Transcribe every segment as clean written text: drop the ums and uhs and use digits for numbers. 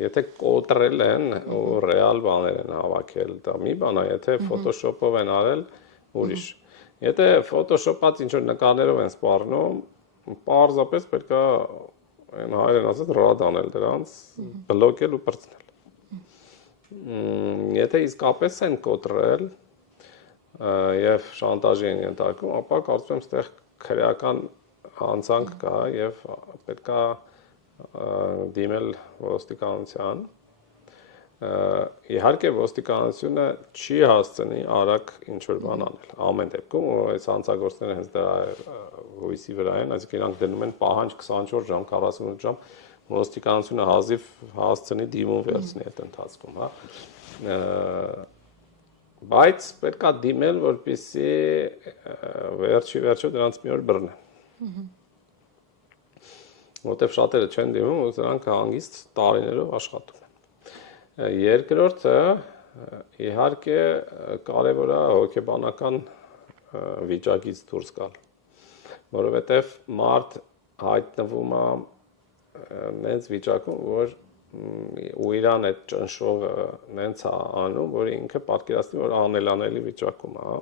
Եթե կոտրել են ու ռեալ բաներ են հավաքել, դա մի բան է, եթե Photoshop-ով են արել, ուրիշ։ Եթե Photoshop-ած ինչ որ նկարներով են սպառնում, պարզապես պետք է այն հայերեն ասած ռադ անել դրանց, բլոկել ու պրծնել։ Եթե իսկապես են կոտրել եւ շանտաժի են ենթարկում, ապա կարծում եմ այդտեղ քրեական հանցանք կա եւ պետք է դիմել ոստիկանության։ Իհարկե ոստիկանությունը չի հասցնի արագ ինչ որ բան անել։ Ամեն դեպքում այս հանցագործները հենց դրա հույսի վրա են, այսինքն իրանք դնում են պահանջ 24 ժամ, 48 ժամ, ոստիկանությունը հազիվ հասցնի դիմում վերցնի այդ ընթացքում, հա։ Բայց պետք է դիմել, որպեսզի վերջի դրանց մի օր բռնեն։ Որտեվ շատերը չեն դիմում, ու նրանք հանգիստ տարիներով աշխատում են։ Երկրորդը իհարկե կարևոր է հոգեբանական վիճակից դուրս գալ, որովհետև մարդ հայտնվում է նենց վիճակում, որ ու իրան այդ ճնշողը նենց է անում, որ ինքը պատկերացնի, որ անելանելի վիճակում է,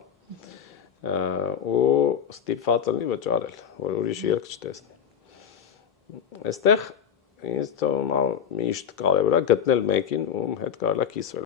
ու ստիպված լինի վճարել, որ ուրիշ ելք չտեսնի։ Այստեղ ինձ թվում է միշտ կարևոր է գտնել մեկին, ում հետ կարելի է կիսվել։